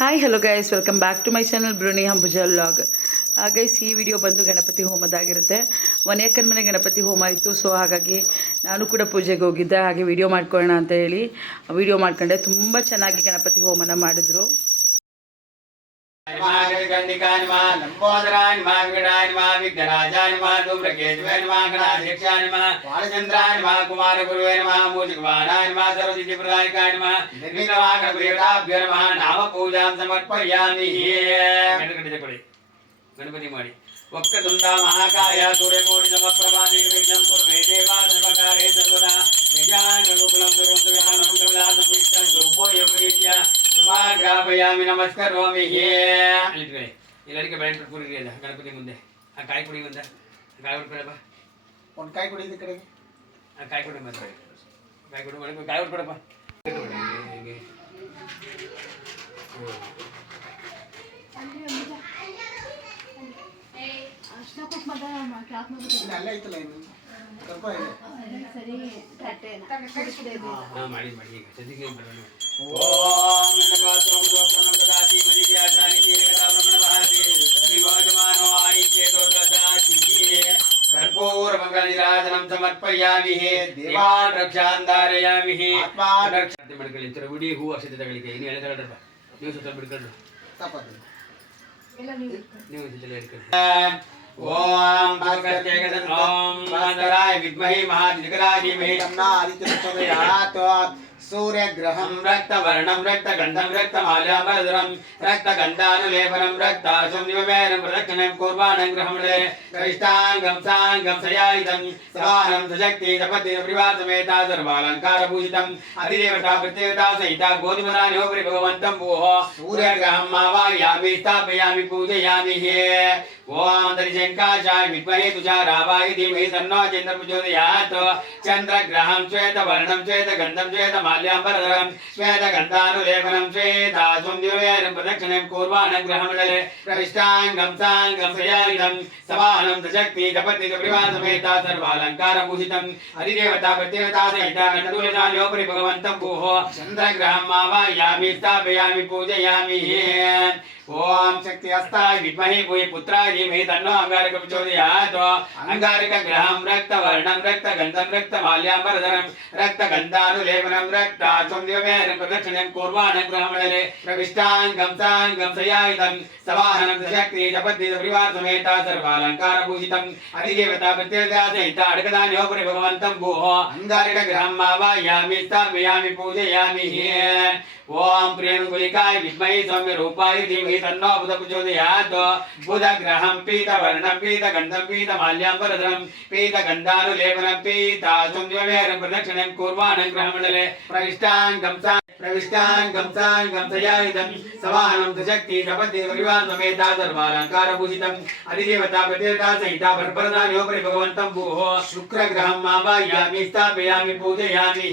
Hi hello guys, welcome back to my channel Bruni Ambuja vlog. Guys, ಈ video ಬಂದು ಗಣಪತಿ ಹೋಮದಾಗಿರುತ್ತೆ. ಒನೆಯಕ್ಕನ ಮನೆ ಗಣಪತಿ ಹೋಮ ಇತ್ತು. ಸೊ ಹಾಗಾಗಿ ನಾನು ಕೂಡ ಪೂಜೆಗೆ ಹೋಗಿದ್ದೆ. ಹಾಗೆ ವಿಡಿಯೋ ಮಾಡ್ಕೊಳ್ಳೋಣ ಅಂತ ಹೇಳಿ ವಿಡಿಯೋ ಮಾಡ್ಕೊಂಡೆ. ತುಂಬ ಚೆನ್ನಾಗಿ ಗಣಪತಿ ಹೋಮನ ಮಾಡಿದ್ರು. ಗಂಡಿಕಾನಿ ಮಾ ಲಂಬೋದರಾನಿ ಮಾ ವಿಗಡಾನಿ ಮಾ ವಿಘ್ನರಾಜಾನಿ ಮಾ ಧೂಮ್ರಕೇತುವೇನ ಮಾ ಗಣಾಧ್ಯಕ್ಷಾನಿ ಮಾ ಬಾಲಚಂದ್ರಾನಿ ಮಾ ಕುಮಾರ ಗುರುವೇನ ಮಾ ಮೂಜಿಕವಾನಾನಿ ಮಾ ಸರ್ವಸಿದ್ಧಿ ಪ್ರದಾಯಕಾನಿ ಮಾ ನಿರ್ವಿಘ್ನವಾ ಗಣಪತಿಭ್ಯೋ ನಮಃ ನಾಮ ಪೂಜಾಂ ಸಮರ್ಪಯಾಮಿ. ಗಣಪತಿ ಮಾಡಿ ವಕ್ರತುಂಡ ಮಹಾಕಾಯ ಸೂರ್ಯಕೋಟಿ ಸಮಪ್ರಭಾ ನಿರ್ವಿಘ್ನಂ ಕುರು ಮೇ ದೇವಾ ಸರ್ವಕಾರ್ಯೇ ಸರ್ವದಾ ಗಜಾನನ ಗೋಕುಲಂ ಸರ್ವಂತು ವಿಹಾರಂ ಕಮಲಾಸಂ ವಿಷ್ಣಂ ರೂಪೋ ಯಪ್ರೀತ್ಯ ಗ್ರಾಪಯಾಮಿ ನಮಸ್ಕರೋಮಿ. ಎಲ್ಲರಿಗೆ ಬೆಳೆ ಪೂರಿ ಗಣಪತಿ ಮುಂದೆ ಆ ಕಾಯಿ ಕುಡಿ ಬಂದ ಕಾಯಿ ಹೊಡ್ಕೊಡಪ್ಪ. ಒಂದು ಕಾಯಿ ಕುಡಿ ಕಡೆಗೆ ಆ ಕಾಯಿ ಕೊಡಿ ಮತ್ತೆ ಕಾಯಿ ಕೊಡು ಕಾಯಿ ಹೊಡ್ಕೊಡಪ್ಪ. ಅಲ್ಲೇ ಐತಲ್ಲ ಮಾಡಿ ಮಾಡಿ ಈಗ ಸದ್ಯಕ್ಕೆ ಓಂ ಕರ್ಪೂರ ಮಂಗಲ ನಿರಾಜನಂ ಸಮರ್ಪಯಾಮಿ. ದೇವಾನ್ ರಕ್ಷಾನ್ ಧಾರಯಾಮಿ. ಆತ್ಮಾನ್ ರಕ್ಷಾಂತಿ ಮಾಡ್ಕೊಳ್ಳಿ. ಇತರ ಉಡಿ ಹೂ ಅಕ್ಷತೆ ತಗೊಳ್ಳಿಕ್ಕೆ ಇನ್ನು ಎಳೆ ತಗೊಳ್ರಪ್ಪ. ನೀವು ಸ್ವಲ್ಪ ಬಿಡ್ಕೊಂಡ್ರು ನೀವು ಓಂ ಭಗವತ್ಯೇಕದಂ ಓಂ ಮಾತರಾಯ ವಿದ್ಮಹಿ ಮಹಾದಿಗರಾಯ ಧೀಮಹಿ ತನ್ನೋ ಆದಿತ್ಯಪ್ರಚೋದಯಾತ್. सूर्यग्रहं रक्तवर्णं रक्तगन्धं रक्तमाल्याम्बरधरं रक्तगन्धानुलेपनं रक्ताशं निवमेनं प्रदक्षिणं कुर्वाणं ग्रहमणे करिष्ठाङ्गं साङ्गं सयायितं सवानं सशक्ति सपत्ति परिवारसमेता सर्वालङ्कारभूषितम् अधिदेवता प्रत्येवता सहिता गोधिमराणोपरि भगवन्तं भोः सूर्यग्रहम् आवाहयामि स्थापयामि पूजयामि. ओम दरिशंकाशाय विद्महे तुषारावाय धीमहि तन्नो चन्द्रः प्रचोदयात्. चन्द्रग्रहं श्वेतवर्णं श्वेतगन्धं श्वेतमाल्याम्बरधरं श्वेतगन्धानुलेपनं श्वेताशं दिव्येनं प्रदक्षिणं कुर्वाणं ग्रहमण्डले प्रविष्टाङ्गं साङ्गं सयायितं समानं सशक्ति जपति परिवारसमेता सर्वालङ्कारभूषितम् अधिदेवता प्रत्येवता सहिता गणतुल्यदानयोपरि भगवन्तं भोः चन्द्रग्रहम् आवाहयामि स्थापयामि पूजयामि. ओम शक्ति हस्ताय विद्महे भूय पुत्राय धीमहि तन्नो अंगारक प्रचोदयात्. अंगारक ग्रहं रक्तवर्णं रक्तगन्धं रक्तमाल्याम्बरधरं रक्तगन्धानुलेपनं रक्ताशं दिव्येनं प्रदक्षिणं कुर्वाणं ग्रहमण्डले प्रविष्टाङ्गं साङ्गं सयायितं सवाहनं सशक्ति जपति परिवारसमेता सर्वालङ्कारभूषितम् अधिदेवता प्रत्येवता सहिता अडकदान्योपरि भगवन्तं भोः अंगारक ग्रहम् आवाहयामि स्थापयामि पूजयामि. ओम प्रियंगुलिकाय विद्महे सौम्यरूपाय धीमहि तन्नो बुध प्रचोदयात्. बुधग्रहं पीतवर्णं पीतगन्धं पीतमाल्याम्बरधरं पीतगन्धानुलेपनं पीताशं दिव्येनं प्रदक्षिणं कुर्वाणं ग्रहमण्डले प्रविष्टाङ्गं साङ्गं सयायितं सवाहनं सशक्ति जपति परिवारसमेता सर्वालङ्कारभूषितम् अधिदेवता प्रत्येवता सहिता परपरदानयोपरि भगवन्तं भोः शुक्रग्रहम् आवाहयामि स्थापयामि पूजयामि.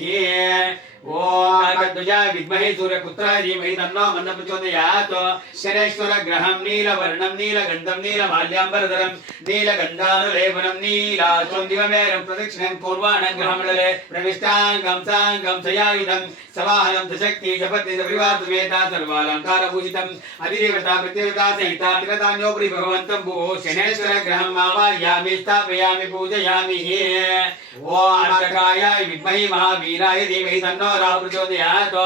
ओम नागध्वजाय विद्महे सूर्यपुत्राय धीमहि तन्नो मन्नः प्रचोदयात्. शनैश्वर ग्रहं नीलवर्णं नीलगन्धं नीलमाल्याम्बरधरं नीलगन्धानुलेपनं नीलाशं दिव्येनं प्रदक्षिणं कुर्वाणं ग्रहमण्डले प्रविष्टाङ्गं साङ्गं सयायितं सवाहनं सशक्ति जपति परिवारसमेता सर्वालङ्कारभूषितम् अधिदेवता प्रत्येवता सहिता त्रिगदान्योपरि भगवन्तं भोः शनैश्वर ग्रहम् आवाहयामि स्थापयामि पूजयामि. ओम अंधकाराय विद्महे महावीराय धीमहि तन्नो राहु प्रचोदयात्.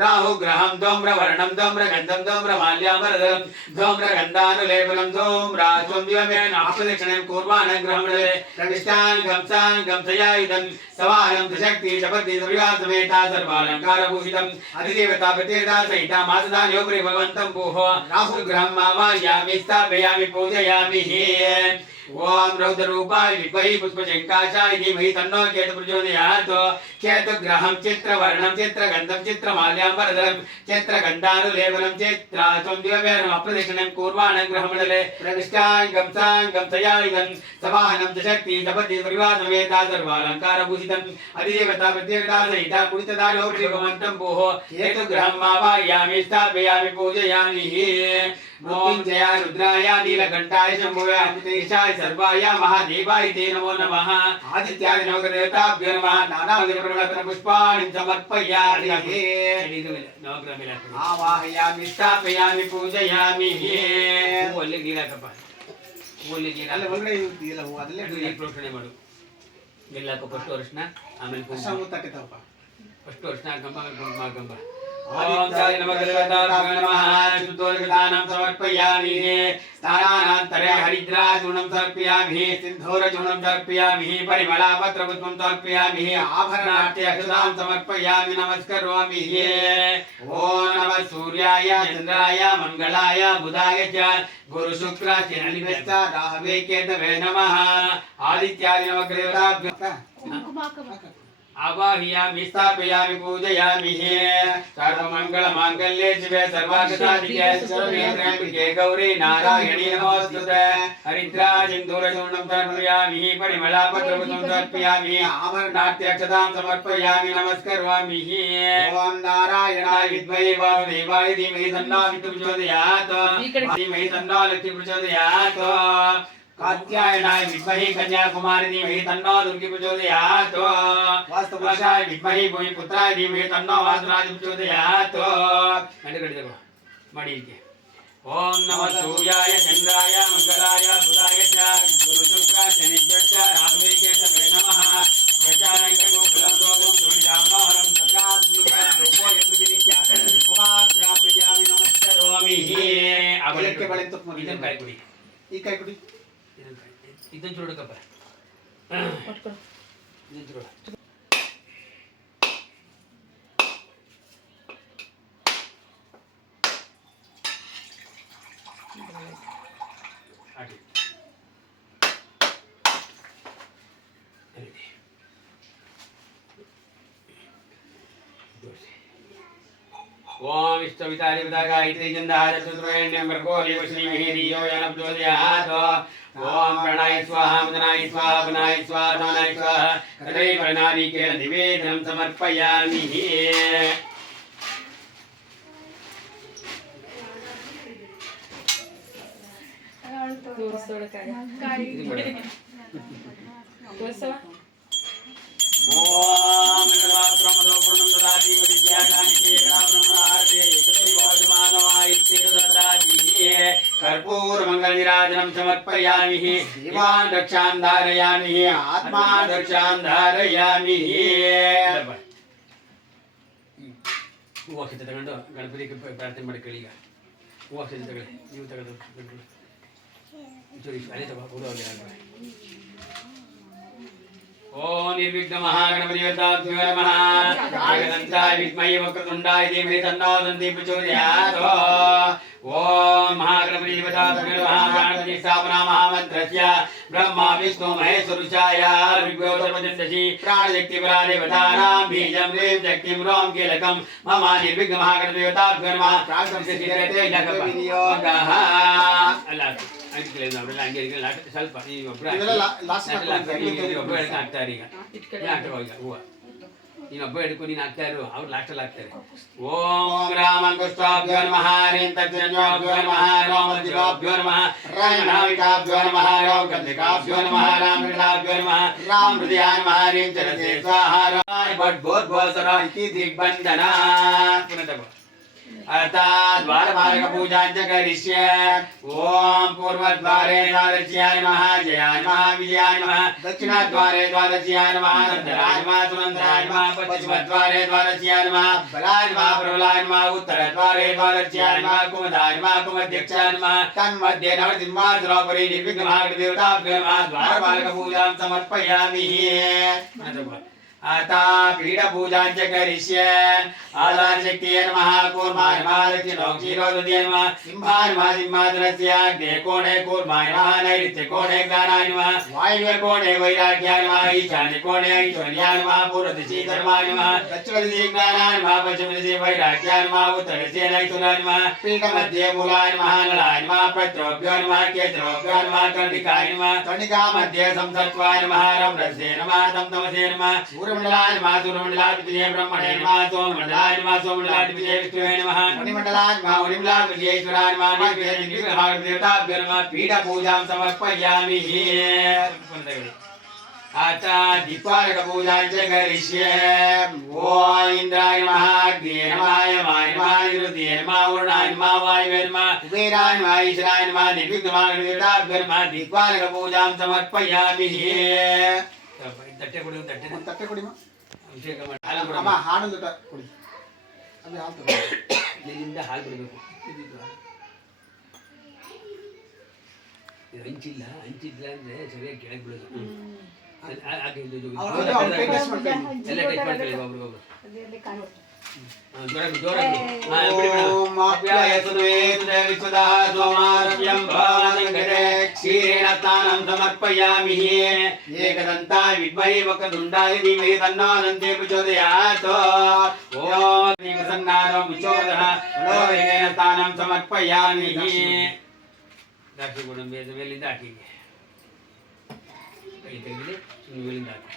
राहु ग्रहं धूम्रवर्णं धूम्रगन्धं धूम्रमाल्याम्बरधरं धूम्रगन्धानुलेपनं धूम्राशं दिव्येनं प्रदक्षिणं कुर्वाणं ग्रहमण्डले प्रविष्टाङ्गं साङ्गं सयायितं सवाहनं सशक्ति जपति परिवारसमेता सर्वालङ्कारभूषितम् अधिदेवता प्रत्येवता सहिता मातदानयोपरि भगवन्तं भोः राहुग्रहम् आवाहयामि स्थापयामि पूजयामि. ओम रौद्ररूपाय विद्महे पुष्पशंकाशाय धीमहि तन्नो केतुः प्रचोदयात्. केतुग्रहं चित्रवर्णं चित्रगन्धं चित्रमाल्याम्बरधरं चित्रगन्धानुलेपनं चित्राशं दिव्येनं प्रदक्षिणं कुर्वाणं ग्रहमण्डले प्रविष्टाङ्गं साङ्गं सयायितं सवाहनं सशक्ति जपति परिवारसमेता सर्वालङ्कारभूषितम् अधिदेवता प्रत्येवता सहिता कुलितदानयोपरि भगवन्तं भोः केतुग्रहम् आवाहयामि स्थापयामि पूजयामि. मृत्युञ्जयाय रुद्राय नीलकण्ठाय शम्भुवे अमृतेशाय सर्वाय महादेवाय ते नमो नमः. आदित्याय नवग्रहदेवताभ्यो नमः. नानाविधपुष्पाणि समर्पयामि. समर्पयामि आवाहयामि स्थापयामि पूजयामि ಒಳ್ಳೆ ಗೀಲಾಕಪ್ಪ ಒಳ್ಳೆ ಗೀಲ ಅಲ್ಲ ಒಳಗಡೆ ಇಲ್ಲ ಹೂ ಅದಲ್ಲೇ ಈ ಪ್ರೋಕ್ಷಣೆ ಮಾಡು ಗೆಲ್ಲಾಕ ಫಸ್ಟ್ ವರ್ಷನ ಆಮೇಲೆ ಅಷ್ಟಾವು ತಟ್ಟೆತಪ್ಪ ಫಸ್ಟ್ ವರ್ಷನ ಕಂಬ ಕುಂಕುಮ ಕಂಬ ಓಂ ಸಾಯಿ ನಮಃ ನಮಃ ಶುದ್ಧೋರ್ಗದಾನಂ ಸಮರ್ಪಯಾಮಿ ಸ್ಥಾನಾನಂತರೆ ಹರಿದ್ರಾಚೂರ್ಣಂ ಸಮರ್ಪಯಾಮಿ ಸಿಂಧೂರಚೂರ್ಣಂ ಸಮರ್ಪಯಾಮಿ ಪರಿಮಳಪತ್ರಪುಷ್ಪಂ ಸಮರ್ಪಯಾಮಿ ಆಭರಣಾಟ್ಯಕ್ಷತಾಂ ಸಮರ್ಪಯಾಮಿ ನಮಸ್ಕರೋಮಿ ಓಂ ನಮಃ ಸೂರ್ಯಾಯ ಚಂದ್ರಾಯ ಮಂಗಳಾಯ ಬುಧಾಯ ಚ ಗುರು ಶುಕ್ರ ಶನಿಶ್ಚ ರಾಹವೇ ಕೇತವೇ ನಮಃ ಆದಿತ್ಯಾದಿ ನವಗ್ರಹೇಭ್ಯೋ आवाहयामि स्थापयामि पूजयामि सर्वमङ्गलमाङ्गल्ये शिवे सर्वार्थसाधिके शरण्ये गौरी नारायणी नमोस्तुते हरिद्रासिन्दूरचूर्णं समर्पयामि परिमलापत्रपुष्पं समर्पयामि आभरणाट्यक्षतां समर्पयामि नमस्करोमि ॐ नारायणाय विद्महे वासुदेवाय धीमहि तन्नो विष्णुः प्रचोदयात् धीमहि तन्नो लक्ष्मीः प्रचोदयात् कात्यायनाय विद्महे कन्याकुमारी धीमहि तन्नो दुर्गी प्रचोदयात् वास्तुपुरुषाय विद्महे भूमिपुत्राय धीमहि तन्नो वासुराज प्रचोदयात् कडितगो मडिके ओम नमः सूर्याय चंद्राय मंगलाय बुधाय च गुरु शुक्र शनिभ्यश्च राहवे केतवे नमः गजानन गोकुलदोगं धूलिजामनोहरं सद्गाद्विकं रूपो यप्रतिनित्य उपाग्रापयामि नमस्करोमि अबलಕ್ಕೆ ಬಳೆಂತು ಇದನ್ನ ಕೈ ಕುಡಿ ಈ ಕೈ ಕುಡಿ ಇದನ್ನ ಚೂಡಕಪ್ಪ ಪಟ್ಕೊ ಇದನ್ನ ಚೂಡ ಆಡಿ ओम विष्णुवितारि विदागायत्री चंदाय चतुर्वेण्यं मृगोली वश्रीमहि धियो यानं प्रचोदयात् ओम प्रणय स्वाहा मदनाय स्वाहा वनाय स्वाहा दानाय स्वाहा कदे वर्णानिकेन निवेदनं समर्पयामि ओम नमः पूर्णं ददाति विद्यादानि केकरा ब्रह्मणार्थे एकदैवोजमानवाय ददाति कर्पूर मंगल निराजनं समर्पयामि देवान् रक्षां धारयामि आत्मा रक्षां धारयामि ಹೂವು ಅಕ್ಷತೆ ತಗೊಂಡು ಗಣಪತಿಗೆ ಪ್ರಾರ್ಥನೆ ಮಾಡಿ ಕೇಳಿ ಈಗ ಹೂವು ಅಕ್ಷತೆ ತಗೊಳ್ಳಿ ನೀವು ತಗೊಂಡು ಚೂರಿ ಅದೇ ತಗೋ ಹೂವು ओम निर्विघ्न महागणपति वरदाभ्यो नमः जगदन्ताय विद्महे वक्रतुण्डाय धीमहि तन्नो दन्ती प्रचोदयात् ओम महागणपति वरदाभ्यो नमः गणपति स्थापना महामन्त्रस्य ब्रह्मा विष्णु महेश्वरुचाय ऋग्वेदो सर्वजन्दसि प्राणशक्ति परादेवतानां बीजं ह्रीं शक्तिं रों कीलकं मम निर्विघ्न महागणपति वरदाभ्यो नमः प्रार्थना विनियोगः अल्लाह ಅದಕ್ಕೆ ನಾವೆಲ್ಲ ಹಂಗೆ ಈಗ ಸ್ವಲ್ಪ ನೀವು ಒಬ್ಬರು ಒಬ್ಬರು ಹಾಕ್ತಾರೆ ಈಗ ಹಾಕ್ತಾರೆ ಹೂವು ನೀನು ಒಬ್ಬ ಹಿಡ್ಕೊಂಡು ನೀನು ಹಾಕ್ತಾ ಇರು ಅವ್ರು ಲಾಸ್ಟಲ್ಲಿ ಹಾಕ್ತಾರೆ ಓಂ ರಾಮಂಕುಷ್ಟಾಭ್ಯೋ ನಮಃ ರೇಂತಜ್ಞಾಭ್ಯೋ ನಮಃ ರಾಮಜಿಭ್ಯೋ ನಮಃ ರಾಮನಾವಿಕಾಭ್ಯೋ ನಮಃ ರಾಮಗಂಧಿಕಾಭ್ಯೋ ನಮಃ ರಾಮಕೃಷ್ಣಾಭ್ಯೋ ನಮಃ ರಾಮ ಹೃದಯ ನಮಃ ರೇಂಚರತೆ ಸ್ವಾಹ ರಾಮ ಭಟ್ ಭೋತ್ ಭೋಸರ ಇತಿ ದಿಗ್ಬಂಧನ ಪುನಃ ತಗೋ द्वार मार्ग पूजा च करिष्ये ओम पूर्वद्वारे द्वादश्याय नमः जयाय नमः विजयाय नमः दक्षिणद्वारे द्वादश्याय नमः नन्दराय नमः सुनन्दराय नमः पश्चिमद्वारे द्वादश्याय नमः बलाय नमः प्रबलाय नमः उत्तरद्वारे द्वादश्याय नमः कुमदाय नमः कुमध्यक्षाय नमः तन्मध्ये नवसिंहासनोपरि निर्विघ्नमहागणदेवताभ्यो नमः द्वार मार्ग पूजां समर्पयामि आता पीठ पूजा च करिष्ये आधारशक्तिये नमः कूर्माय नमः दक्षिणोक्षीरोदये नमः सिंहाय नमः सिंहासनस्य अग्ने कोणे कूर्माय नमः नैऋत्य कोणे ज्ञानाय नमः वायव्य कोणे वैराग्याय नमः ईशान्य कोणे ऐश्वर्याय नमः पूर्वदिशि धर्माय नमः दक्षिणदिशि ज्ञानाय नमः पश्चिमदिशि वैराग्याय नमः उत्तरदिशि ऐश्वर्याय नमः पीठमध्ये मूलाय नमः नलाय नमः पत्रोभ्यो नमः केतरोभ्यो नमः कर्णिकाय नमः कर्णिकामध्ये संसत्वाय नमः रम्रसे नमः तमतमसे नमः सूर्यमंडलाय नमः सूर्यमंडलाधिपतये ब्रह्मणे नमः सोममंडलाय नमः सोममंडलाधिपतये विष्णुवे नमः मणिमंडलाय नमः मणिमंडलाधिपतये ईश्वराय नमः निर्विघ्न देवताभ्यो नमः पीठ पूजां समर्पयामि आधारशक्तिये नमः कूर्माय नमः दक्षिणद्वारे द्वादश्याय नमः सिंहाय नमः सिंहासनस्य अग्ने कोणे कूर्माय नमः नैऋत्य कोणे ज्ञानाय नमः वायव्य कोणे वैराग्याय नमः ईशान्य कोणे ऐश्वर्याय नमः पूर्वदिशि धर्माय नमः दक्षिणदिशि वैराग्याय नमः उत्तरदिशि ज्ञानाय नमः पश्चिमदिशि वैराग्याय नमः कर्णिकामध्ये संसत्वाय नमः रम्रसे नमः तमतमसे नमः सूर्यमंडलाय नमः सूर्यमंडलाधिपतये ब्रह्मणे नमः सोममंडलाय नमः सोममंडलाधिपतये विष्णुवे नमः मणिमंडलाय नमः मणिमंडलाधिपतये ईश्वराय नमः निर्विघ्न देवताभ्यो नमः पीठ पूजां समर्पयामि आता दीपावलिपूजां च करिष्ये ॐ इन्द्राय नमः अग्नये नमः यमाय नमः निरुद्धाय नमः वरुणाय नमः वायवे नमः कुबेराय नमः ईशानाय नमः निर्विघ्नमाङ्गल्यदाभ्यो नमः दीपावलिपूजां समर्पयामि तट्टे कोडु तट्टे ಒಂದು ತಟ್ಟೆ ಕೊಡಿ ಅಭಿಷೇಕ ಮಾಡಿ ಅಮ್ಮ ಹಾಲು ಲೋಟ ಕೊಡಿ ಅದು ಹಾಲು ತಗೊಳ್ಳಿ ಇಲ್ಲಿಂದ ಹಾಲು ಬಿಡಬೇಕು ಹಂಚಿಲ್ಲ ಅಂದ್ರೆ ಸರಿಯಾಗಿ ಕೆಳಗೆ ಬಿಡೋದು ಎಲ್ಲ ಟೈಪ್ ಮಾಡ್ಕೊಳ್ಳಿ ಒಬ್ರಿಗೊಬ್ರು ಸಮರ್ಪಯಾಮಿ ಏಕದಂತಾಯ ವಿದ್ಮಹೇ ವಕ್ರತುಂಡಾಯ ಧೀಮಹಿ ತನ್ನೋ ದಂತೆ ಪ್ರಚೋದಯಾತ್ ಓಂ ಪ್ರಸನ್ನಾದೋ ಮುಚ್ಚೋದಃ ಮನೋವೇನ ಸ್ಥಾನಂ ಸಮರ್ಪಯಾಮಿ ದಾಟಿ ಕೊಡು ಮೇಲಿಂದ ಹಾಕಿಗೆ ಕೈ ತೆಗೆದು ಮೇಲಿಂದ ಹಾಕಿ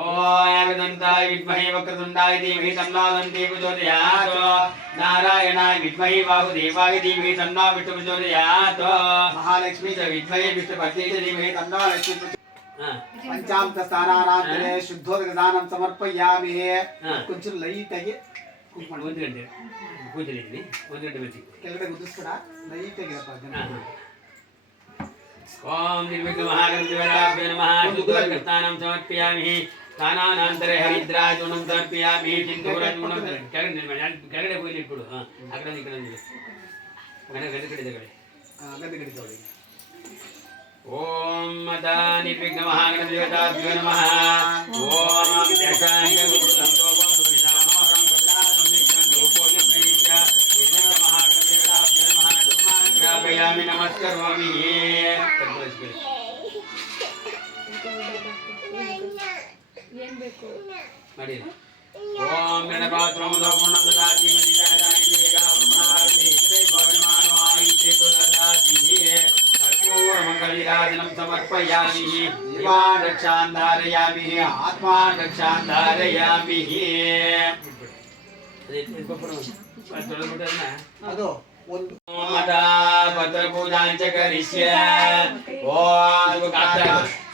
ಓಂ ಏಕದಂತಾಯ ವಿದ್ಮಹೇ ವಕ್ರತುಂಡಾಯ ಧೀಮಹಿ ತನ್ನೋ ದಂತೆ ಪ್ರಚೋದಯಾತ್ ನಾರಾಯಣಾಯ ವಿದ್ಮಹೇ ವಾಸುದೇವಾಯ ಧೀಮಹಿ ತನ್ನೋ ವಿಷ್ಣು ಪ್ರಚೋದಯಾತ್ ಮಹಾಲಕ್ಷ್ಮೀ ಚ ವಿದ್ಮಹೇ ವಿಷ್ಣುಪತ್ನಿ ಚ ಧೀಮಹಿ ತನ್ನೋ ಲಕ್ಷ್ಮೀ ಪಂಚಾಮೃತ ಸ್ನಾನಾನಂತರೇ ಶುದ್ಧೋದಕ ದಾನಂ ಸಮರ್ಪಯಾಮಿ ಕೊಂಚೂರು ಲೈಟ್ ಆಗಿ ಕುಕ್ ಮಾಡಿ 1 ಗಂಟೆ ಪೂಜೆಲಿದ್ದೀನಿ 1 ಗಂಟೆ ಬರ್ತೀನಿ ಕೆಳಗಡೆ ಗುದ್ದಿಸ್ಬೇಡ ಲೈಟ್ ಆಗಿರಪ್ಪ ಜನ ಓಂ ನಿರ್ವಿಘ್ನಮಹಾಗಣಪತಿವರಾಭ್ಯೋ ನಮಃ ಶುದ್ಧೋದಕಸ್ನಾನಂ ಸಮರ್ಪಯಾಮಿ ಸ್ನಾನಾನಂತರ ಹರಿದ್ರಾಜುಣಂ ಸಮರ್ಪಯಾಮಿ ಸಿಂಧೂರಾಜುಣಂ ಕೆಳಗಡೆ ಹೋಗಿ ಇಟ್ಬಿಡು ಆ ಕಡೆ ಈ ಕಡೆ ಗಂಟೆ ಕಡೆ ಗದ್ದೆ ಗಡಿ ತಗೊಳ್ಳಿ ಓಂ ಮದ ನಿರ್ವಿಘ್ನಮಹಾಗಣಪತಿವರಾಭ್ಯೋ ನಮಃ ಓಂ ದಶಾಂಗ ಗುರುಸಂತೋಪಂ ಸುವಿಧಾಮೋಹಂ ಪ್ರದಾಸಂ ನಿತ್ಯಂ ರೂಪೋಯಂ ಪ್ರೇತ್ಯ ನಿರ್ವಿಘ್ನಮಹಾಗಣಪತಿವರಾಭ್ಯೋ ನಮಃ ಧರ್ಮಾಗ್ರಾಪಯಾಮಿ ನಮಸ್ಕರೋಮಿ ಮಾಡಿ ಓಂ ಗಣಪಾತ್ರಂ ಪೂರ್ಣಂ ದದಾತಿ ಮದಿಜಾಯತಾನಿ ದೇಗಾಮಹಾರತಿ ಹೃದಯ ಭಗವಾನೋ ಆಯಿತೇತು ದದಾತಿ ಸರ್ವಮಂಗಲೀರಾಜನಂ ಸಮರ್ಪಯಾಮಿ ಜೀವಾನ್ ರಕ್ಷಾನ್ ಧಾರಯಾಮಿ ಆತ್ಮಾನ್ ರಕ್ಷಾನ್ ಧಾರಯಾಮಿ ಅದು ಒಂದು ಮದಾ ಪತ್ರ ಪೂಜಾಂ ಚ ಕರಿಷ್ಯೆ ಓಂ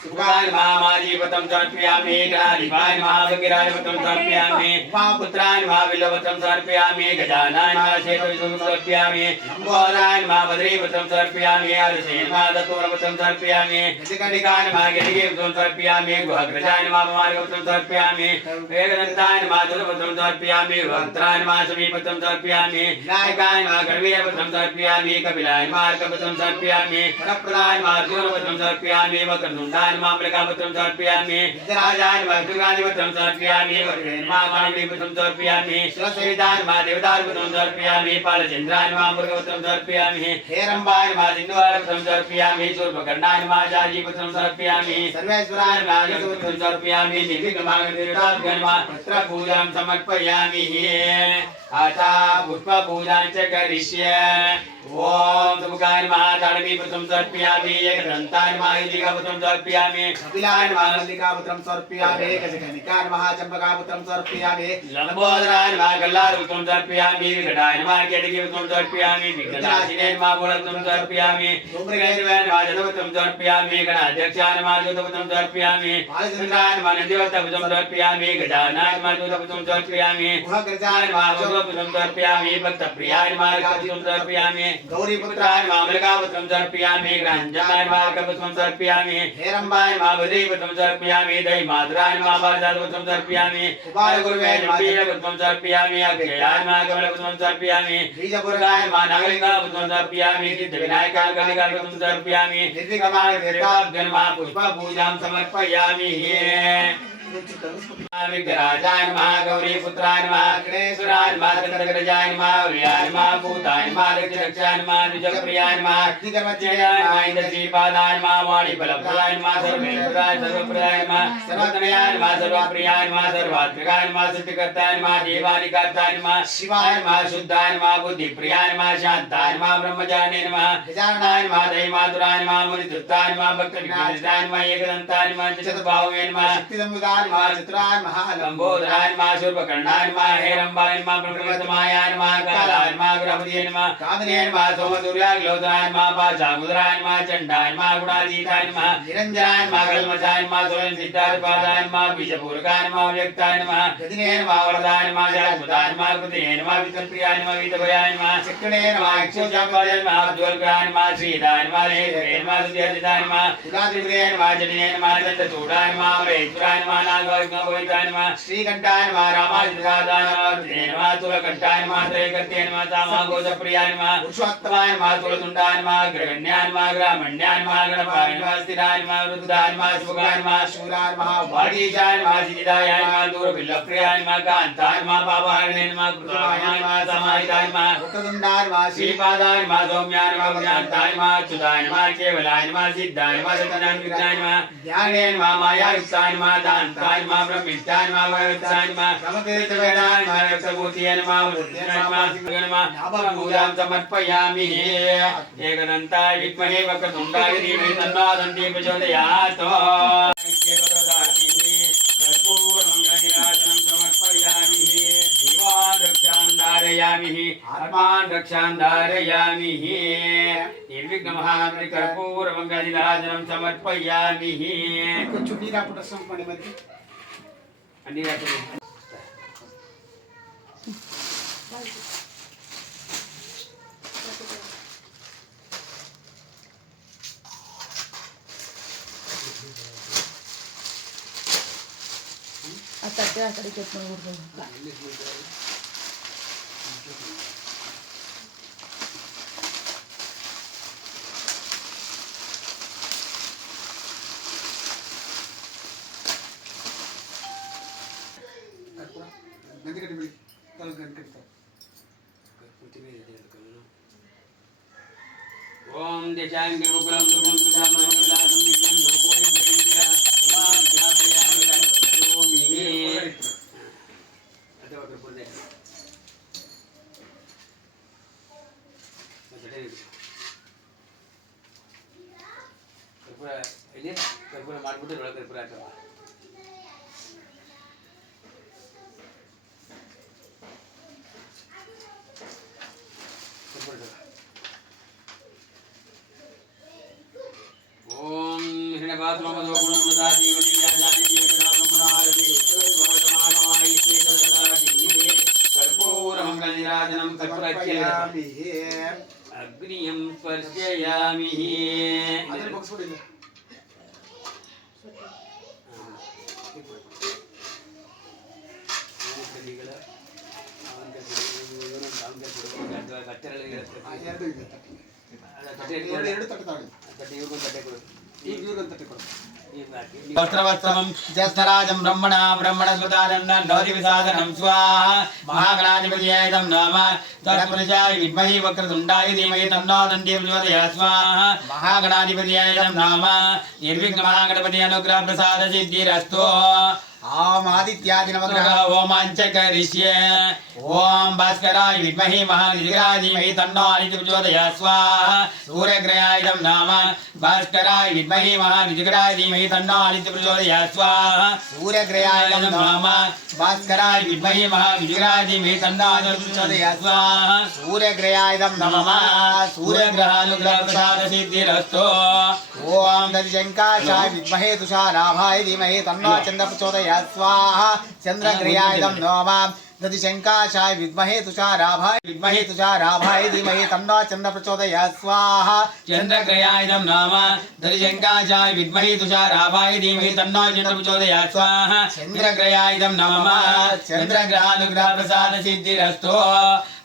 सुखाय महामाजीपतं समर्पयामि गणाधिपाय महाभगिराजपतं समर्पयामि महापुत्राय महाविलवतं समर्पयामि गजानाय महाशेषवितं समर्पयामि लम्बोदराय महाभद्रीपतं समर्पयामि अर्धसेन महादत्तोरपतं समर्पयामि गजकणिकाय महागणिकेपतं समर्पयामि गुहग्रजाय महामार्गपतं समर्पयामि वेगदन्ताय महादुरपतं समर्पयामि वक्त्राय महासमीपतं समर्पयामि विनायकाय महागणवीरपतं समर्पयामि कपिलाय महार्कपतं समर्पयामि वरप्रदाय महार्जुनपतं समर्पयामि वक्रतुण्डाय मामलकापत्रं समर्पयामि विद्याराजाय वज्रगाधिपत्रं समर्पयामि वरुणेन महाकामलीपत्रं समर्पयामि शिवसेविताय महादेवतारपत्रं समर्पयामि पालचन्द्राय महामृगपत्रं समर्पयामि हेरम्बाय महासिन्धुवारपत्रं समर्पयामि शूर्पकर्णाय महाजाजीपत्रं समर्पयामि सर्वेश्वराय महाजगपत्रं समर्पयामि निर्विघ्नमागणपतिभ्यो नमः पत्रपूजां समर्पयामि आता पुष्पपूजां च करिष्ये ओम सुमुखाय नमः ताडवीपत्रं समर्पयामि एकदन्ताय नमः युधिकापत्रं समर्पयामि कपिलाय नमः मल्लिकापत्रं समर्पयामि गजकणिकाय नमः चम्पकापत्रं समर्पयामि लंबोदराय नमः गल्लारपत्रं समर्पयामि विकटाय नमः केतकीपत्रं समर्पयामि विघ्ननाशिने नमः मूलपत्रं समर्पयामि धूम्रकेतवे नमः जलपत्रं समर्पयामि गणाध्यक्षाय नमः ज्योतिपत्रं समर्पयामि बालचन्द्राय नमः नन्दिवत्तपत्रं समर्पयामि गजाननाय नमः ज्योतिपत्रं समर्पयामि गुहग्रजाय नमः भगवत्पत्रं समर्पयामि भक्तप्रियाय नमः पत्रं समर्पयामि गौरीपुत्राय मामलकापत्रं समर्पयामि ग्राञ्जनाय मार्गपत्रं समर्पयामि हेरम्बाय महाभद्रीपत्रं समर्पयामि दैमातराय महाभारतपत्रं समर्पयामि उपायगुरुवे जम्बीरपत्रं समर्पयामि अक्षयाय महाकमलपत्रं समर्पयामि बीजपुरगाय महानागलिकापत्रं समर्पयामि सिद्धिविनायकाय कलिकापत्रं समर्पयामि निर्विघ्नमाय देवताभ्यो नमः पुष्पपूजां समर्पयामि विघ्नराजाय नमः गौरीपुत्राय नमः गणेश्वराय नमः चन्द्रग्रजाय नमः व्याय नमः भूताय नमः रक्षाय नमः द्विजप्रियाय नमः दिगर्मचयाय नमः इन्द्रश्रीपादाय नमः वाणीबलप्रदाय नमः सर्वेश्वराय सर्वप्रदाय नमः सर्वतनयाय नमः सर्वप्रियाय नमः सर्वात्मकाय नमः सृष्टिकर्ताय नमः देवादिकर्ताय नमः शिवाय नमः शुद्धाय नमः बुद्धिप्रियाय नमः शान्ताय नमः ब्रह्मचारिणे नमः गजाननाय नमः दैमातुराय नमः मुनितुष्टाय नमः भक्तविनाशाय नमः एकदन्ताय नमः चतुर्बाहुवे नमः शक्तिसमुदाय नमः चतुराय नमः लंबोदराय नमः शूर्पकर्णाय नमः हेरंबाय नमः ब्रह्मविक्रमाय नमः कालाय नमः गृहपतये नमः कामने नमः सोमसूर्याग्लोदराय नमः पाचामुद्राय नमः चंडाय नमः गुणातीताय नमः निरंजनाय नमः कल्मषाय नमः सुरंसिद्धार्पादाय नमः बीजपूरकाय नमः व्यक्ताय नमः गदिने नमः वरदाय नमः शाश्वताय नमः कृतिने नमः विकल्प्रियाय नमः वितभयाय नमः चक्रणे नमः इक्षोजाम्बाय नमः अब्दुल्ग्राय नमः श्रीदाय नमः हेतवे नमः सुधिर्जिताय नमः उदादिग्रे नमः जडिने नमः दंडचूडाय नमः वरेश्वराय नमः नागभविताय नमः श्रीकंठाय नमः रामादिदाय नमः कृतिने नमः तुलकंठाय नमः त्रयकर्ते नमः तामः गोजप्रियाय नमः पुरुषोत्तमाय नमः तुलतुंडाय नमः ग्रगण्याय नमः ग्रामण्याय नमः गणपाय नमः स्थिराय नमः वृद्धाय नमः शुभगाय नमः शूराय नमः वागीशाय नमः सिद्धिदाय नमः दूरबिल्लप्रियाय नमः कांताय नमः पापहारिणे नमः कृताय नमः समाहिताय नमः वक्रतुंडाय नमः श्रीपादाय नमः सौम्याय नमः ज्ञानताय नमः अच्युताय नमः केवलाय नमः सिद्धाय नमः सत्यज्ञानविद्याय नमः ज्ञाने नमः मायायुक्ताय नमः दान्ताय नमः ब्रह्मिष्ठाय नमः वयोयुक्ताय नमः समतीर्थवेदाय नमः यक्षभूतिये नमः वृद्धिये नमः सिद्धये नमः पूजां समर्पयामि एकदन्ताय विद्महे वक्रतुण्डाय धीमहि तन्नो दन्ती प्रचोदयात् कर्पूरमङ्गलनीराजनं समर्पयामि जीवान् रक्षां धारयामि आत्मान् रक्षां धारयामि निर्विघ्नमहागणपति कर्पूरमङ्गलनीराजनं समर्पयामि కొంచెం నీరు అప్పుడు రసం పడి మరి అన్ని రాత్రి ಆ ತಟ್ಟೆ ಆ ಕಡೆ ಕೆತ್ತ ಮಾಡ್ಬಿಡ್ಬೋದು గంటి కట్టి బిడి తల గంటి కట్టి ఓం దేశాంగే గోకులం సుఖం సుధామం విలాసం నిత్యం లోకోయం ప్రేమిత్యా ఉమాం ధ్యాపయామి లక్ష్మీ అదే ఒకరు పొందే అదే కర్పూర ఇది కర్పూర ಮಾಡ್ಬಿಟ್ಟು ಒಳಗೆ ಕರ್ಪೂರ ಹಾಕಮ್ಮ ओम हिरण्यपात्रमदो गुणमदादी वनिजानि जीवना ब्रह्मणारति उत्तरवर्तमानाय श्रीदत्तादी कर्पूरमङ्गलनीराजनं कर्पूराख्यामि अग्नियं स्पर्शयामि ಅದನ್ನ ಬಗ್ಸ್ಬಿಡಿ ಎರಡು ತಟ್ಟೆ ತಾಡಿ ಈಗ ಇವ್ರಿಗೊಂದು ತಟ್ಟೆ ಕೊಡು वस्त्रवस्त्रमं ज्येष्ठराजं ब्रह्मणा ब्रह्मणस्पदानन्दं विसादनं स्वाहा महागणाधिपतये नमः तत्पुरुषाय विद्महे वक्रतुण्डाय धीमहि तन्नो दन्ती प्रचोदयात् स्वाहा महागणाधिपतये नमः निर्विघ्नमहागणपति अनुग्रह प्रसाद सिद्धिरस्तु आम आदित्यादि नवग्रह ओमांच करिष्ये ओम भास्कराय विद्महे महानिधिराय धीमहि तन्नो आदित्य प्रचोदयात् स्वाहा सूर्यग्रहाय नमः भास्कराय विद्महे महानिधिराय धीमहि तन्नो आदित्य प्रचोदयात् स्वाहा सूर्यग्रहाय नमः भास्कराय विद्महे महानिधिराय धीमहि तन्नो आदित्य प्रचोदयात् स्वाहा सूर्यग्रहाय नमः सूर्यग्रहानुग्रह प्रसाद सिद्धिरस्तु ओम दधिशंकाशाय विद्महे तुषाराभाय धीमहि तन्नो चंद्र प्रचोदयात् स्वाहा चंद्रग्रहाय नमः दधिशंकाशाय विद्महे तुषाराभाय धीमहि तन्नो चंद्र प्रचोदयात् स्वाहा चंद्रग्रहाय नमः दधिशंकाशाय विद्महे तुषाराभाय धीमहि तन्नो चंद्र प्रचोदयात् स्वाहा चंद्रग्रहाय नमः चंद्रग्रहानुग्रह प्रसाद सिद्धिरस्तु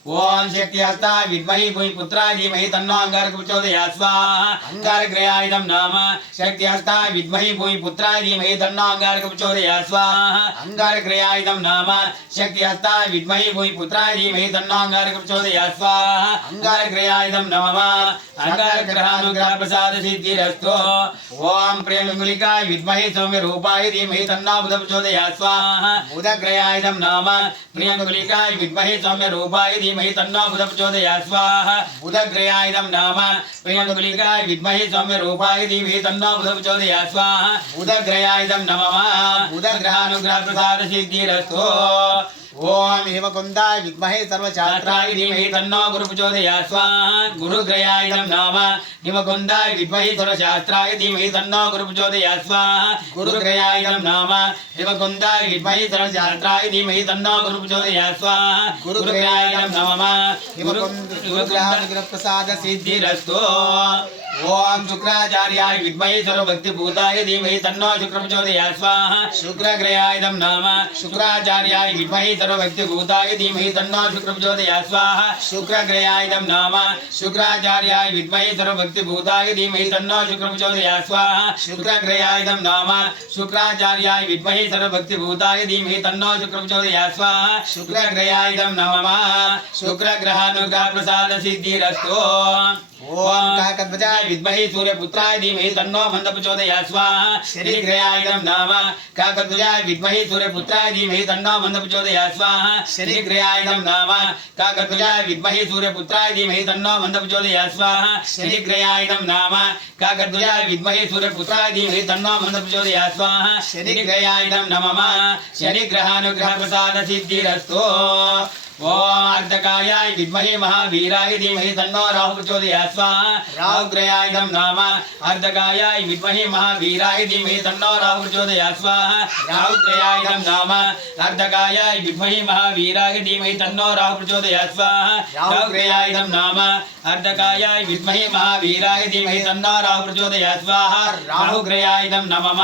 ओम शक्तिहस्ताय विद्महे भूमिपुत्राय धीमहि तन्नो अंगारक प्रचोदयात् स्वाहा अंगारग्रहाय नमः शक्तिहस्ताय विद्महे भूमिपुत्राय धीमहि तन्नो अंगारक प्रचोदयात् स्वाहा अंगारग्रहाय नमः शक्तिहस्ताय विद्महे भूमिपुत्राय धीमहि तन्नो अंगारक प्रचोदयात् स्वाहा अंगारग्रहाय नमः अंगारग्रहानुग्रह प्रसाद सिद्धिरस्तु ओम प्रेमंगुलिकाय विद्महे सौम्यरूपाय धीमहि तन्नो बुध प्रचोदयात् स्वाहा बुधग्रहाय नमः प्रेमंगुलिकाय विद्महे सौम्यरूपाय धीमहि तन्नो बुध प्रचोदयात् स्वाहा बुधग्रयाय नाम प्रियंगुलिकाय विद्महे सौम्यरूपाय धीमहि तन्नो बुध प्रचोदयात् स्वाहा बुधग्रयाय नमः बुधग्रहानुग्रह प्रसाद सिद्धिरस्तु ओम हेमकुंदाय विद्महे सर्वशास्त्राय धीमहि तन्नो गुरु प्रचोदयात् स्वाहा गुरुग्रयाय नमः हेमकुंदाय विद्महे सर्वशास्त्राय धीमहि तन्नो गुरु प्रचोदयात् स्वाहा गुरुग्रयाय नमः हेमकुंदाय विद्महे सर्वशास्त्राय धीमहि तन्नो गुरु प्रचोदयात् स्वाहा गुरुग्रयाय नमः हेमकुंदानुग्रह प्रसाद सिद्धिरस्तु ओम शुक्राचार्याय विद्महे सर्वभक्तिभूताय धीमहि तन्नो शुक्र प्रचोदयात् स्वाहा शुक्रग्रयाय नमः शुक्राचार्याय विद्महे सर्वभक्तिभूताय धीमहि तन्नो शुक्र प्रचोदयात् स्वाहा शुक्रग्रयाय नमः शुक्राचार्याय विद्महे सर्वभक्तिभूताय धीमहि तन्नो शुक्र प्रचोदयात् स्वाहा शुक्रग्रयाय नमः शुक्राचार्याय विद्महे सर्वभक्तिभूताय धीमहि तन्नो शुक्र प्रचोदयात् स्वाहा शुक्रग्रयाय नमः शुक्रग्रहानुग्रह प्रसाद सिद्धिरस्तु ओम काकध्वजाय विद्महे सूर्यपुत्राय धीमहि तन्नो मंद प्रचोदयात् स्वाहा शनिग्रहाय नमः काकध्वजाय विद्महे सूर्यपुत्राय धीमहि तन्नो मंद प्रचोदयात् स्वाहा शनिग्रहाय नमः काकध्वजाय विद्महे सूर्यपुत्राय धीमहि तन्नो मंद प्रचोदयात् स्वाहा शनिग्रहाय नमः काकध्वजाय विद्महे सूर्यपुत्राय धीमहि तन्नो मंद प्रचोदयात् स्वाहा शनिग्रहाय नमः शनिग्रहानुग्रह प्रसाद सिद्धिरस्तु ओम अर्धकायाय विद्महे महावीराय धीमहि तन्नो राहु प्रचोदयात् स्वाहा राहुग्रहाय नमः अर्धकायाय विद्महे महावीराय धीमहि तन्नो राहु प्रचोदयात् स्वाहा राहुग्रहाय नमः अर्धकायाय विद्महे महावीराय धीमहि तन्नो राहु प्रचोदयात् स्वाहा राहुग्रहाय नमः अर्धकायाय विद्महे महावीराय धीमहि तन्नो राहु प्रचोदयात् स्वाहा राहुग्रहाय नमः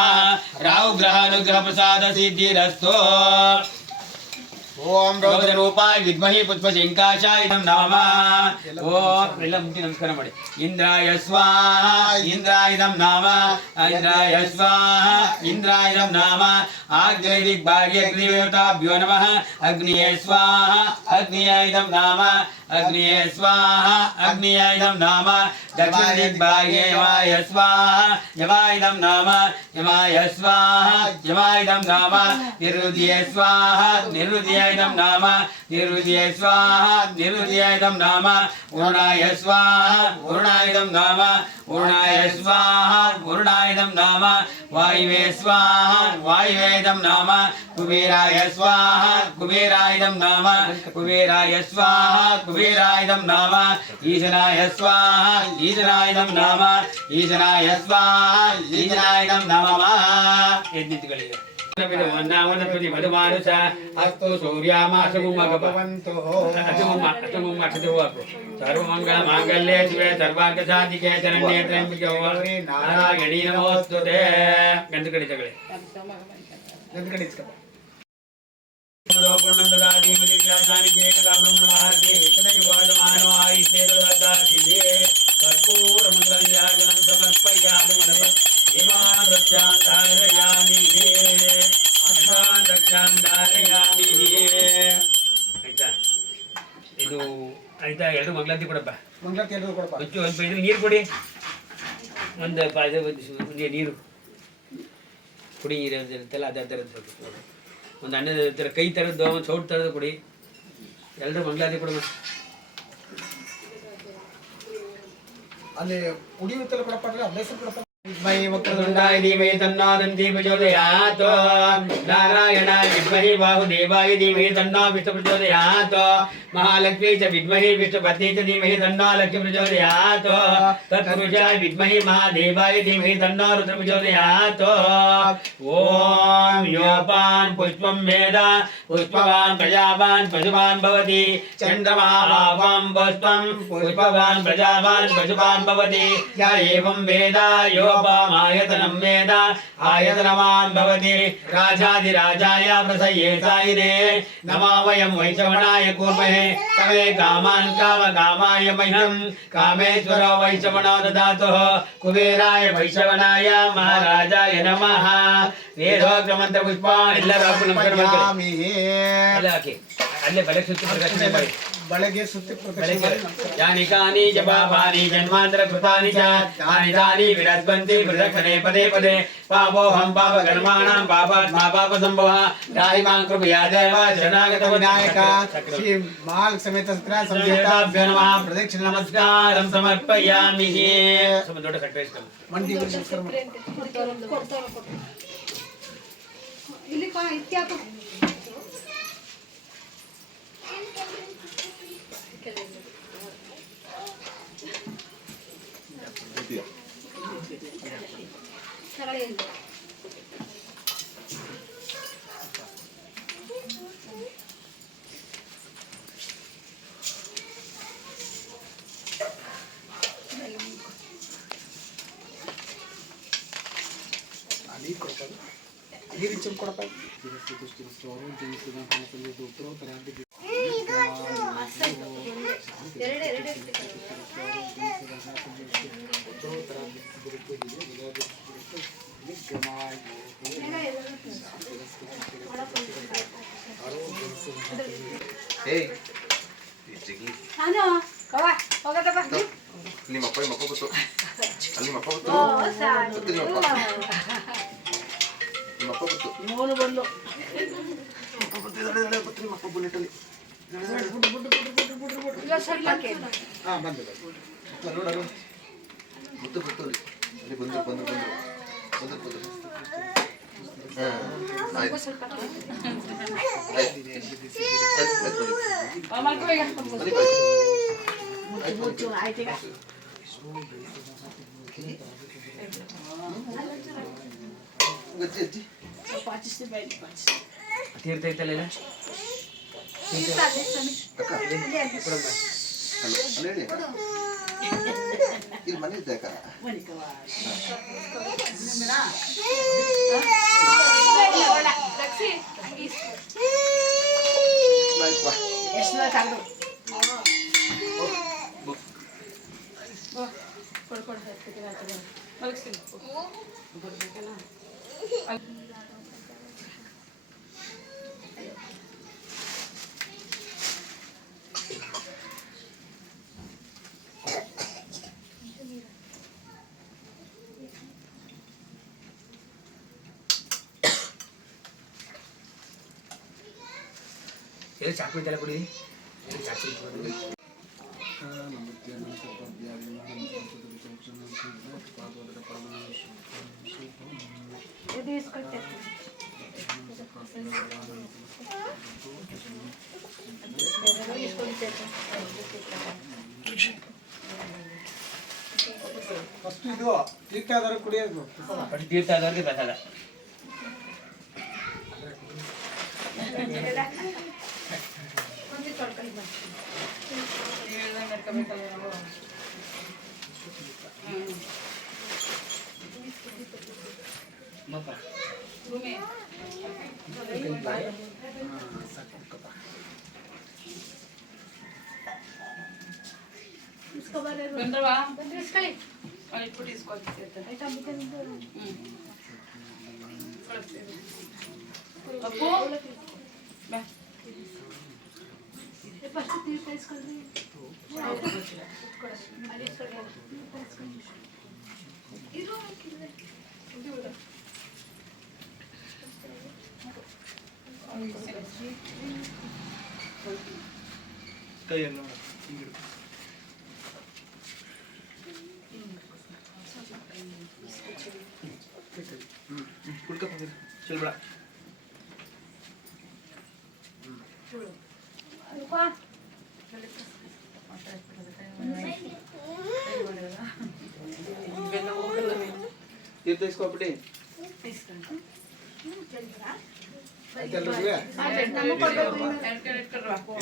राहुग्रहानुग्रह प्रसाद सिद्धिरस्तु ओम रौद्ररूपाय विद्महे पुष्पशंकाशाय नमः ओम ಎಲ್ಲ ಮುಂಚೆ ನಮಸ್ಕಾರ ಮಾಡಿ ಇಂದ್ರಾಯ ಸ್ವಾಹಾ ಇಂದ್ರಾಯ ನಮಃ ಇಂದ್ರಾಯ ಸ್ವಾಹಾ ಇಂದ್ರಾಯ ನಮಃ ಆಗ್ನೇಯದಿಕ್ ಭಾಗ್ಯ ಅಗ್ನಿದೇವತಾಭ್ಯೋ ನಮಃ ಅಗ್ನಿಯೇ ಸ್ವಾಹಾ ಅಗ್ನಿಯಾಯ ನಮಃ ಅಗ್ನಿಯೇ ಸ್ವಾಹಾ ಅಗ್ನಿಯಾಯ ನಮಃ ದಕ್ಷಿಣದಿಕ್ ಭಾಗ್ಯ ಯಮಾಯ ಸ್ವಾಹಾ ಯಮಾಯ ನಮಃ ಯಮಾಯ ಸ್ವಾಹಾ ಯಮಾಯ ನಮಃ ನಿರುದ್ಯೇ ಸ್ವಾಹಾ ನಿರುದ್ಯೇ नमः निरुद्याय स्वाहा निरुद्याय नमः वरुणाय स्वाहा वरुणाय नमः वरुणाय स्वाहा वरुणाय नमः वायुवे स्वाहा वायुवे नमः कुबेराय स्वाहा कुबेराय नमः कुबेराय स्वाहा कुबेराय नमः ईशनाय स्वाहा ईशनाय नमः ईशनाय स्वाहा ईशनाय नमः यज्ञितगलिगे वनस्पति मधुमानुष अस्तु सूर्यामाशुमगपवन्तु सर्वमंगल मांगल्ये शिवे सर्वार्थ साधिके शरण्ये त्र्यंबके गौरी नारायणी नमोस्तुते गंधकड़ी तगड़े गंधकड़ी इसका पूर्णं ददाति मदिव्याधानि के कदा ब्रह्मवाहति कदा वाजमानो आयिषे ददाति दे कर्पूरमंगलयाजनं समर्पयामि मनः इमां रक्षां धारयामि ಆಯ್ತಾ ಇದು ಆಯ್ತಾ ಎರಡು ಮಂಗಳಾರತಿ ಕೊಡಪ್ಪ ಮಂಗಳಾರತಿ ಎರಡು ಕೊಡಪ್ಪ ಒಂದು ನೀರು ಕೊಡಿ ಒಂದು ನೀರು ಕುಡಿ ನೀರು ಇರುತ್ತಲ್ಲ ಅದೇ ಥರದ್ದು ಒಂದು ಅನ್ನದ ಥರ ಕೈ ಥರದ್ದು ಒಂದು ಸೌಟ್ ಥರದ್ದು ಕೊಡಿ ಎಲ್ಲರೂ ಮಂಗಳಾರತಿ ಕೊಡಮ್ಮ ಅಲ್ಲಿ ಕುಡಿಯುತ್ತಲ್ಲ ಕೊಡಪ್ಪ ಅಂದ್ರೆ ಅಭ್ಯಾಸ ಕೊಡಪ್ಪ विद्महे वक्रतुण्डाय धीमहि तन्नो दन्ती प्रचोदयात् नारायणाय विद्महे बाहुदेवाय धीमहि तन्नो विष्णु प्रचोदयात् महालक्ष्मी च विद्महे विष्णुपत्नी च धीमहि तन्नो लक्ष्मी प्रचोदयात् तत्पुरुषाय विद्महे महादेवाय धीमहि तन्नो रुद्र प्रचोदयात् ओम योपान् पुष्पं वेद पुष्पवान् प्रजावान् पशुवान् भवति चन्द्रमा आवां पुष्पं पुष्पवान् प्रजावान् पशुवान् भवति य एवं वेद योपामायतनं वेद आयतनवान् भवति राजाधिराजाय प्रसयेतायिने नमो वयं वैश्रवणाय कुर्महे तवे कामान् कामकामाय मह्यं कामेश्वरो वैश्रवणो ददातु कुबेराय वैश्रवणाय महाराजाय नमः वेदोक्तमन्त्रपुष्पाणि ಎಲ್ಲರೂ ನಮಸ್ಕಾರ ಮಾಡ್ಕೊಳ್ಳಿ ಎಲ್ಲ ಹಾಕಿ ಅಲ್ಲೇ ಬಲೆ ಸುತ್ತಿ ಪ್ರದಕ್ಷಿಣೆ ಮಾಡಿ ಬೆಳಗ್ಗೆ ಸುತ್ತಿ ಪ್ರದಕ್ಷಿಣೆ ಮಾಡಿ ನಮಸ್ಕಾರ. ಯಾನಿ ಕಾನಿ ಜಪಾಪಾನಿ ಜನ್ಮಾಂತರ ಕೃತಾನಿ ಚ ತಾನಿ ತಾನಿ ವಿರಸ್ಪಂತಿ ಪ್ರದಕ್ಷಿಣೆ ಪದೇ ಪದೇ ಪಾಪೋಹಂ ಪಾಪಕರ್ಮಾಣಾಂ ಪಾಪಾತ್ಮಾ ಪಾಪ ಸಂಭವ ದಾಯಿ ಮಾಂ ಕೃಪಯಾ ದೇವ ಶರಣಾಗತ ವಿನಾಯಕ ಶ್ರೀ ಮಹಾಲ್ ಸಮೇತ ಸತ್ಯನಾರಾಯಣ ಸಂಜೇತಾಭ್ಯೋ ನಮಃ ಪ್ರದಕ್ಷಿಣೆ ನಮಸ್ಕಾರ. ನಮಸ್ಕಾರಂ ಸಮರ್ಪಯಾಮಿ. ಸ್ವಲ್ಪ ದೊಡ್ಡ ಸಕ್ಕರೆ ಇಸ್ಕೊಂಡು. ಮಂಡಿ ನಮಸ್ಕಾರ ಮಾಡಿ. ಇಲ್ಲಿ ಇತ್ಯಾಕ ಅಲ್ಲಿ ಕೊಡ್ತಾರೆ. ನೀರು ಚಮ್ ಕೊಡಪ್ಪ. ನಾನು ಹೋಗದಪ್ಪ ನಿಮ್ಮ ಅಪ್ಪ ಗೊತ್ತು ಅಲ್ಲಿ ನಿಮ್ಮ ಅಪ್ಪ ಗೊತ್ತು ಓ ಸಾಕು ಗೊತ್ತು ನಿಮ್ಮ ಅಪ್ಪ ಗೊತ್ತು ಇವನು ಬಂದು ನಿಮ್ಮ ಅಪ್ಪ ಬುಲೆಟಲ್ಲಿ ಇಲ್ಲ ಸ್ವಲ್ಪ ಕೇಳಿ ಹಾ ಬಂದು ನೋಡು ಗೊತ್ತು ಗೊತ್ತು ಅಲ್ಲಿ ಅಲ್ಲಿ ಬಂದು ಬಂದು ಬಂದು ಬಂದು ಬಂದು ಆಯ್ತು ತೀರ್ಥ ಐತಲ್ಲ ಅಕ್ಕ ಅಲ್ಲಿ ಹೇಳಿ ಇಲ್ಲಿ ಮನೆ ಇದ್ದೆ ಅಕ್ಕ ಎಲ್ಲಿ ಚಾಕು ಇದೆಲ್ಲ ಕುಡಿ ಚಾಕು ಇದು ಇಸ್ಕೊಟ್ಟೆ ಫಸ್ಟ್ ಇದು ತೀರ್ಥಾದರೂ ಕುಡಿಯೋದು. ತೀರ್ಥ ಆದವ್ರಿಗೆ ಪ್ರಸಾದ. ಇಸ್ಕೊಳ್ಳಿ ಫಸ್ಟ್ ತೀರ್ಥ ಇಸ್ಕೊಳ್ರಿ ಕೈಯನ್ನು ಚೆಲ್ಬೇಡ. ತೀರ್ಥ ಇಸ್ಕೊಬಿಡಿ. ಕೇಳಿದ್ರಾ? ಆಯ್ತಲ್ರಿ? ನಮ್ಮ ಕೊಡ್ಬೇಕು ಇನ್ನು.